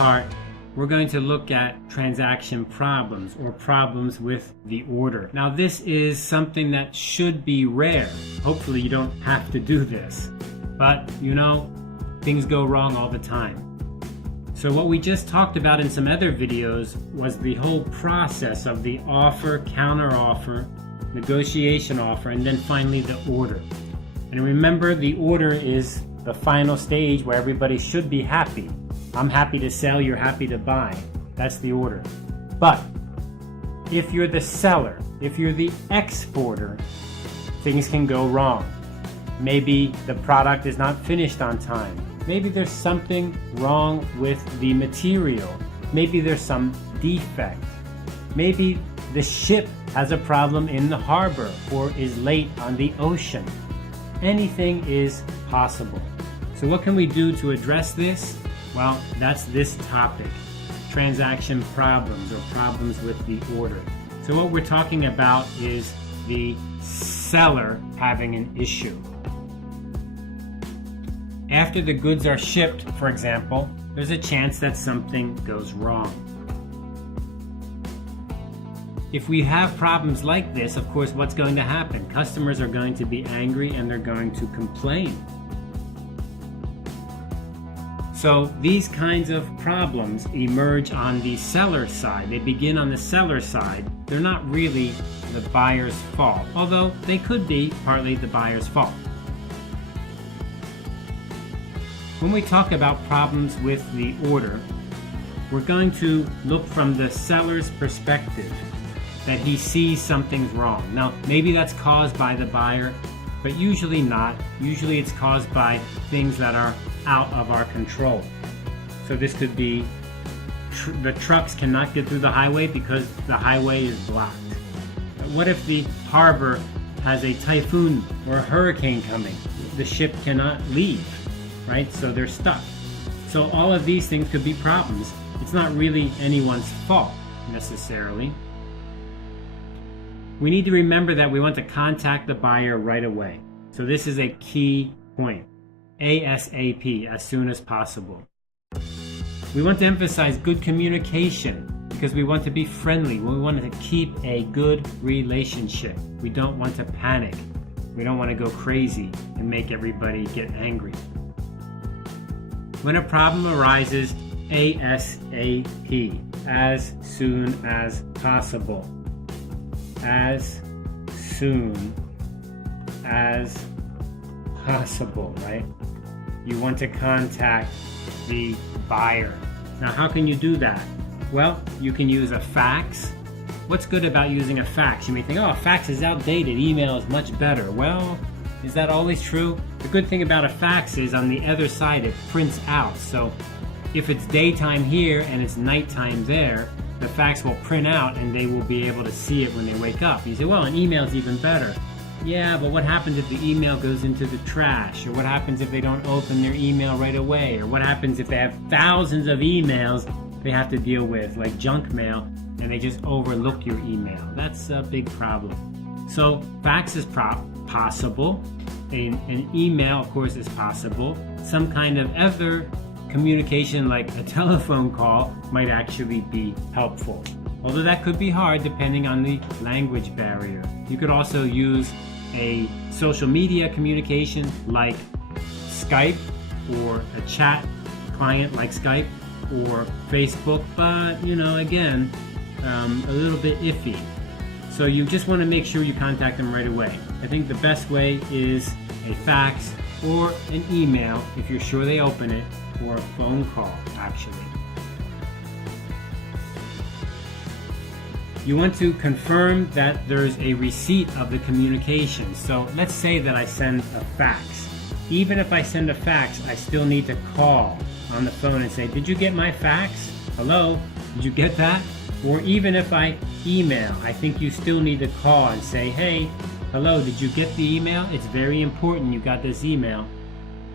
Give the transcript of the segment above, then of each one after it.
part, we're going to look at transaction problems or problems with the order. Now, this is something that should be rare. Hopefully you don't have to do this, but you know, things go wrong all the time. So what we just talked about in some other videos was the whole process of the offer, counter offer, negotiation offer, and then finally the order. And remember, the order is the final stage where everybody should be happy. I'm happy to sell, you're happy to buy. That's the order. But if you're the seller, if you're the exporter, things can go wrong. Maybe the product is not finished on time. Maybe there's something wrong with the material. Maybe there's some defect. Maybe the ship has a problem in the harbor or is late on the ocean. Anything is possible. So what can we do to address this? Well, that's this topic, transaction problems or problems with the order. So what we're talking about is the seller having an issue. After the goods are shipped, for example, there's a chance that something goes wrong. If we have problems like this, of course, what's going to happen? Customers are going to be angry and they're going to complain. So these kinds of problems emerge on the seller side. They begin on the seller side. They're not really the buyer's fault, although they could be partly the buyer's fault. When we talk about problems with the order, we're going to look from the seller's perspective, that he sees something's wrong. Now, maybe that's caused by the buyer, but usually not. Usually it's caused by things that are out of our control. So this could be the trucks cannot get through the highway because the highway is blocked. What if the harbor has a typhoon or a hurricane coming? The ship cannot leave, right? So they're stuck. So all of these things could be problems. It's not really anyone's fault necessarily. We need to remember that we want to contact the buyer right away. So this is a key point. ASAP, as soon as possible. We want to emphasize good communication because we want to be friendly. We want to keep a good relationship. We don't want to panic. We don't want to go crazy and make everybody get angry. When a problem arises, ASAP, as soon as possible. As soon as possible, right? You want to contact the buyer. Now, how can you do that? Well, you can use a fax. What's good about using a fax? You may think, oh, a fax is outdated, email is much better. Well, is that always true? The good thing about a fax is on the other side it prints out. So if it's daytime here and it's nighttime there, the fax will print out and they will be able to see it when they wake up. You say, well, an email is even better. Yeah, but what happens if the email goes into the trash? Or what happens if they don't open their email right away? Or what happens if they have thousands of emails they have to deal with, like junk mail, and they just overlook your email? That's a big problem. So fax is possible. An email, of course, is possible. Some kind of other communication like a telephone call might actually be helpful. Although that could be hard depending on the language barrier. You could also use a social media communication like Skype or a chat client like Skype or Facebook, but you know, again, a little bit iffy. So you just want to make sure you contact them right away. I think the best way is a fax or an email if you're sure they open it, or a phone call, actually. You want to confirm that there's a receipt of the communication. So let's say that I send a fax. Even if I send a fax, I still need to call on the phone and say, did you get my fax? Hello, did you get that? Or even if I email, I think you still need to call and say, hey, hello, did you get the email? It's very important you got this email.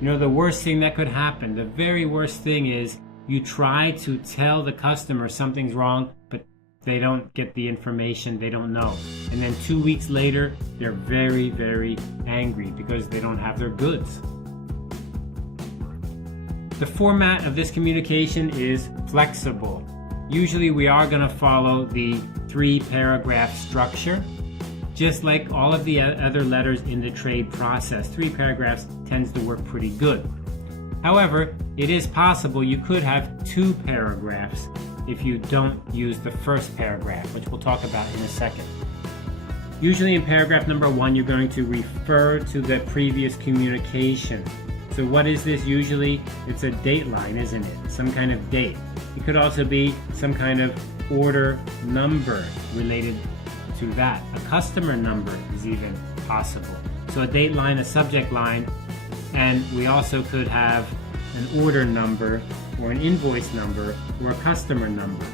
You know, the worst thing that could happen, the very worst thing is you try to tell the customer something's wrong, but they don't get the information, they don't know. And then 2 weeks later, they're very, very angry because they don't have their goods. The format of this communication is flexible. Usually we are going to follow the 3-paragraph structure. Just like all of the other letters in the trade process, 3 paragraphs tends to work pretty good. However, it is possible you could have 2 paragraphs if you don't use the first paragraph, which we'll talk about in a second. Usually in paragraph number 1, you're going to refer to the previous communication. So what is this usually? It's a date line, isn't it? Some kind of date. It could also be some kind of order number related to that. A customer number is even possible. So a date line, a subject line, and we also could have an order number or an invoice number or a customer number.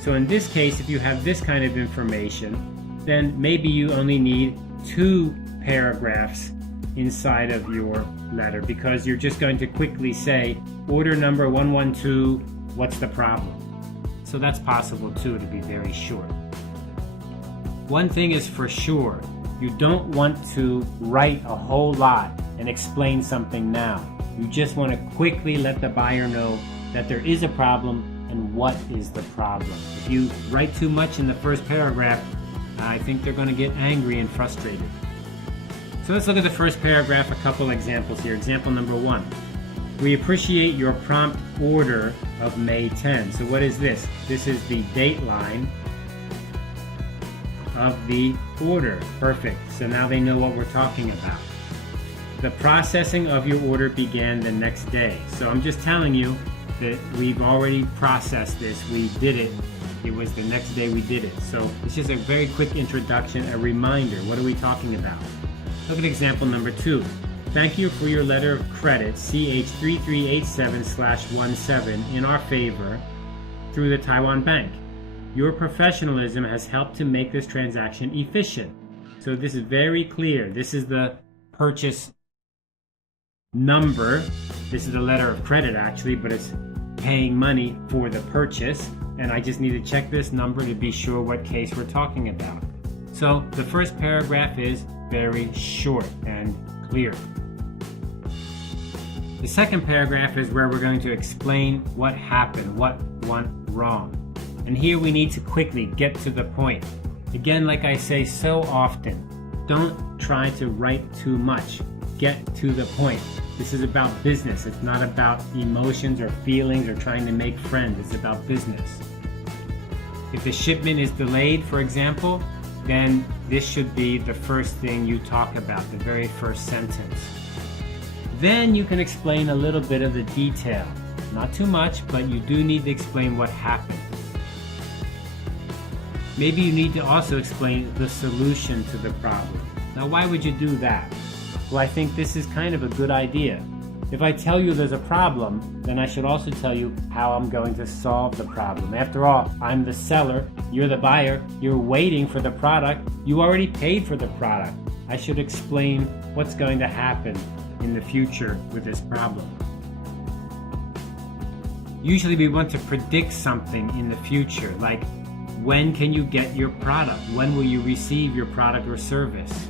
So in this case, if you have this kind of information, then maybe you only need 2 paragraphs inside of your letter because you're just going to quickly say, order number 112, what's the problem? So that's possible too, to be very short. One thing is for sure, you don't want to write a whole lot and explain something now. You just want to quickly let the buyer know that there is a problem and what is the problem. If you write too much in the first paragraph, I think they're going to get angry and frustrated. So let's look at the first paragraph, a couple examples here. Example number 1. We appreciate your prompt order of May 10. So what is this? This is the date line of the order. Perfect. So now they know what we're talking about. The processing of your order began the next day. So I'm just telling you that we've already processed this. We did it. It was the next day we did it. So it's just a very quick introduction, a reminder. What are we talking about? Look at example number 2. Thank you for your letter of credit CH3387/17 in our favor through the Taiwan Bank. Your professionalism has helped to make this transaction efficient. So this is very clear. This is the purchase number. This is the letter of credit actually, but it's paying money for the purchase. And I just need to check this number to be sure what case we're talking about. So the first paragraph is very short and clear. The second paragraph is where we're going to explain what happened, what went wrong. And here we need to quickly get to the point. Again, like I say so often, don't try to write too much. Get to the point. This is about business. It's not about emotions or feelings or trying to make friends. It's about business. If the shipment is delayed, for example, then this should be the first thing you talk about, the very first sentence. Then you can explain a little bit of the detail. Not too much, but you do need to explain what happened. Maybe you need to also explain the solution to the problem. Now, why would you do that? Well, I think this is kind of a good idea. If I tell you there's a problem, then I should also tell you how I'm going to solve the problem. After all, I'm the seller, you're the buyer, you're waiting for the product, you already paid for the product. I should explain what's going to happen in the future with this problem. Usually we want to predict something in the future, like when can you get your product? When will you receive your product or service?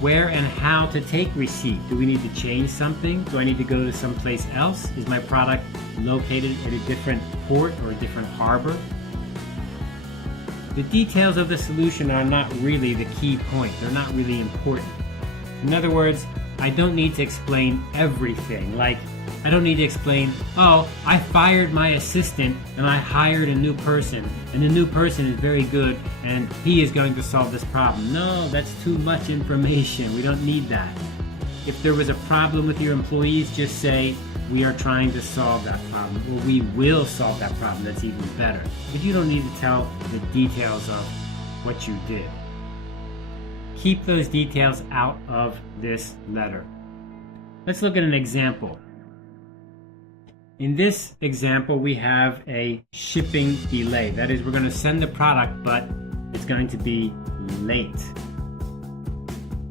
Where and how to take receipt. Do we need to change something? Do I need to go to someplace else? Is my product located at a different port or a different harbor? The details of the solution are not really the key point. They're not really important. In other words, I don't need to explain everything. Like, I don't need to explain, oh, I fired my assistant and I hired a new person, and the new person is very good and he is going to solve this problem. No, that's too much information. We don't need that. If there was a problem with your employees, just say, we are trying to solve that problem, or we will solve that problem. That's even better. But you don't need to tell the details of what you did. Keep those details out of this letter. Let's look at an example. In this example, we have a shipping delay. That is, we're going to send the product, but it's going to be late.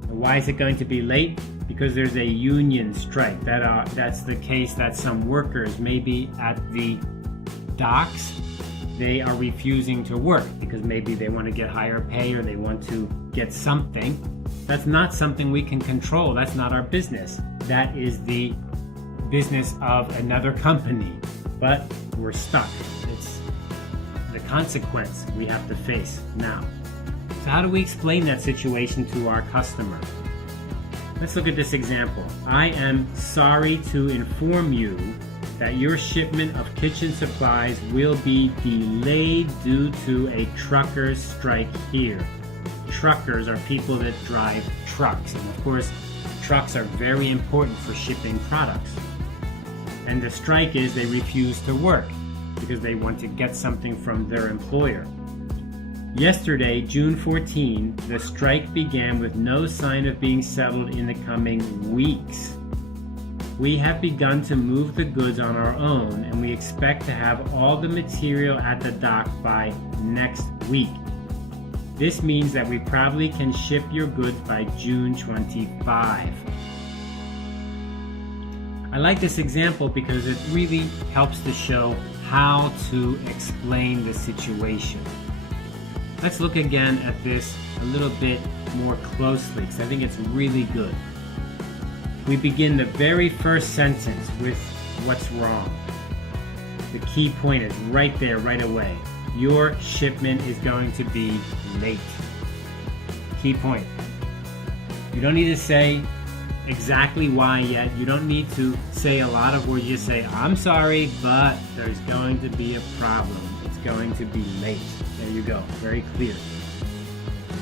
Why is it going to be late? Because there's a union strike. That's the case that some workers may be at the docks. They are refusing to work because maybe they want to get higher pay or they want to get something. That's not something we can control. That's not our business. That is the business of another company, but we're stuck. It's the consequence we have to face now. So how do we explain that situation to our customer? Let's look at this example. I am sorry to inform you that your shipment of kitchen supplies will be delayed due to a truckers' strike here. Truckers are people that drive trucks, and of course, trucks are very important for shipping products. And the strike is they refuse to work because they want to get something from their employer. Yesterday, June 14, the strike began with no sign of being settled in the coming weeks. We have begun to move the goods on our own, and we expect to have all the material at the dock by next week. This means that we probably can ship your goods by June 25. I like this example because it really helps to show how to explain the situation. Let's look again at this a little bit more closely because I think it's really good. We begin the very first sentence with what's wrong. The key point is right there, right away. Your shipment is going to be late. Key point. You don't need to say exactly why yet. You don't need to say a lot of words. You just say, I'm sorry, but there's going to be a problem. It's going to be late. There you go. Very clear.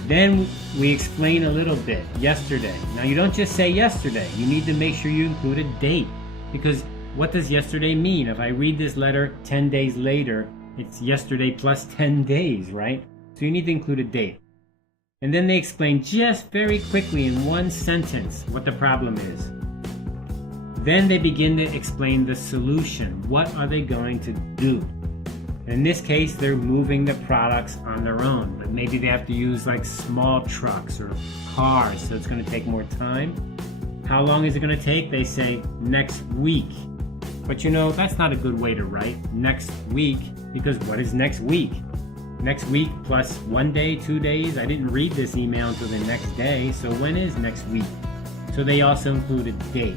Then we explain a little bit. Yesterday. Now you don't just say yesterday. You need to make sure you include a date. Because what does yesterday mean? If I read this letter 10 days later, it's yesterday plus 10 days, right? So you need to include a date. And then they explain just very quickly in one sentence what the problem is. Then they begin to explain the solution. What are they going to do? In this case, they're moving the products on their own, but maybe they have to use like small trucks or cars, so it's going to take more time. How long is it going to take? They say next week. But you know, that's not a good way to write next week, because what is next week? Next week plus 1 day, 2 days? I didn't read this email until the next day, so when is next week? So they also include a date,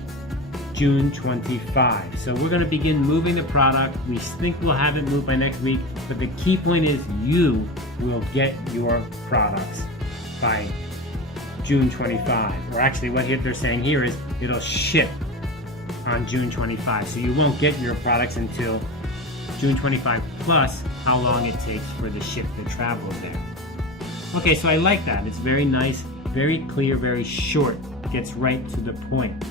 June 25. So we're going to begin moving the product. We think we'll have it moved by next week, but the key point is you will get your products by June 25. Or actually what they're saying here is it'll ship on June 25. So you won't get your products until June 25 plus how long it takes for the ship to travel there. Okay, so I like that. It's very nice, very clear, very short. It gets right to the point.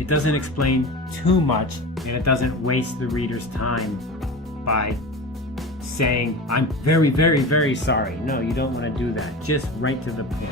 It doesn't explain too much, and it doesn't waste the reader's time by saying, I'm very, very, very sorry. No, you don't want to do that. Just right to the point.